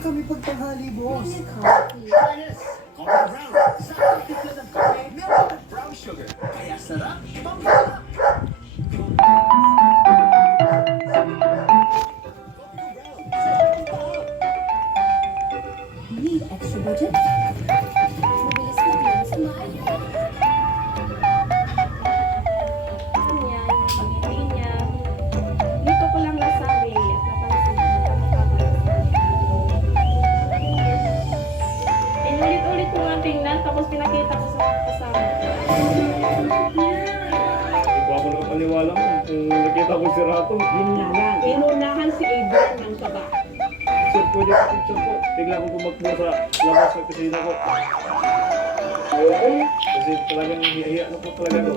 kami pagtanghali, boss. Coffee brown. Sakto timpla ng kape, meron at brown sugar. Kaya sarap, pampalap. Need extra budget? Mabilis na lang sa Maya. Yan, pag-ibig niya. Dito ko lang nasabi at napansin na magkakapagod. Inulit-ulit ko nga tingnan tapos pinakita ko sa mga kasama. Hindi ko ako nakapaniwala mo. Kung nakita ko si Rato, Yun nga lang, inunahan si Adrian ng kaba. sir, pwede ka picture po. Bigla akong tumakbo sa labas ng kusina ko. Kasi talagang hiya na po talaga no.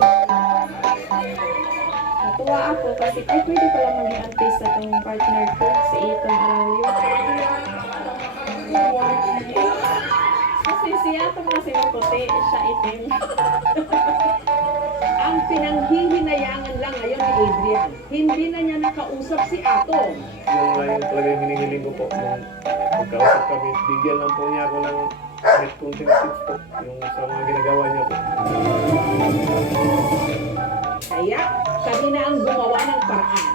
Natuwa ako kasi ay pwede pala maging artista tong partner ko, si Etong Arroyo. Kasi si Etong kasi maputi, siya itim. Ang pinanghihinayangan lang ngayon ni Adrian, hindi na niya nakausap si Atom. Yung ngayon talaga yung hinihiling ko po. Nung magkausap kami, bigyan lang po niya ako ng kahit kunting tips po. Yung sa mga ginagawa niya po. Kaya kami na ang gumawa ng paraan.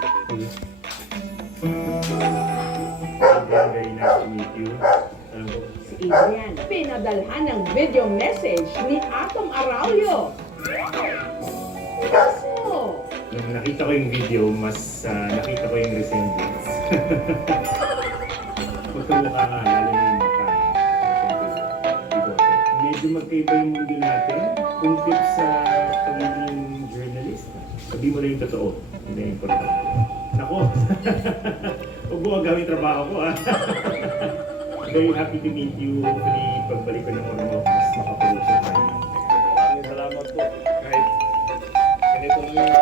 Very nice to meet you. Ano po? Si Adrian, pinadalhan ng video message ni Atom Arroyo. Kaso, Nung nakita ko yung video, mas nakita ko yung resemblance. Magkamukha nga, lalo na yung mata. Siyempre, medyo magkaiba yung mundo natin. Kung tips sa pagiging journalist, sabi mo na yung totoo. Hindi yung importante. Nako! Huwag mo gawin trabaho ko ah. Very happy to meet you. Hopefully, pagbalik ko ng mga mas makaproduce tayo. Maraming salamat po. Kahit ganito lang yung...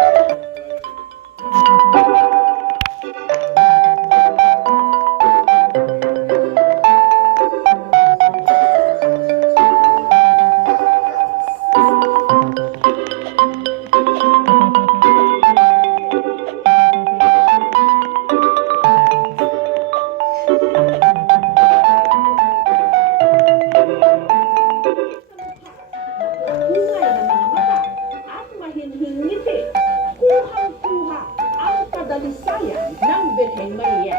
hungay ng mga mata at mahinhing ngiti, kuhang-kuha ang kadalisayan ng Birhen Maria.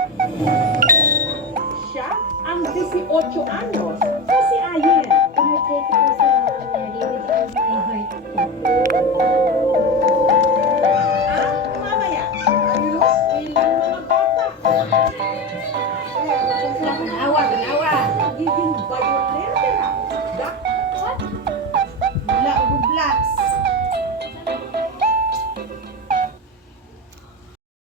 Siya ang 18 anyos sa si Ayen. Birthday ko po sa Mary with all my heart. At mamaya, alos ilang mga bata. Ganawa. Nagiging bayolero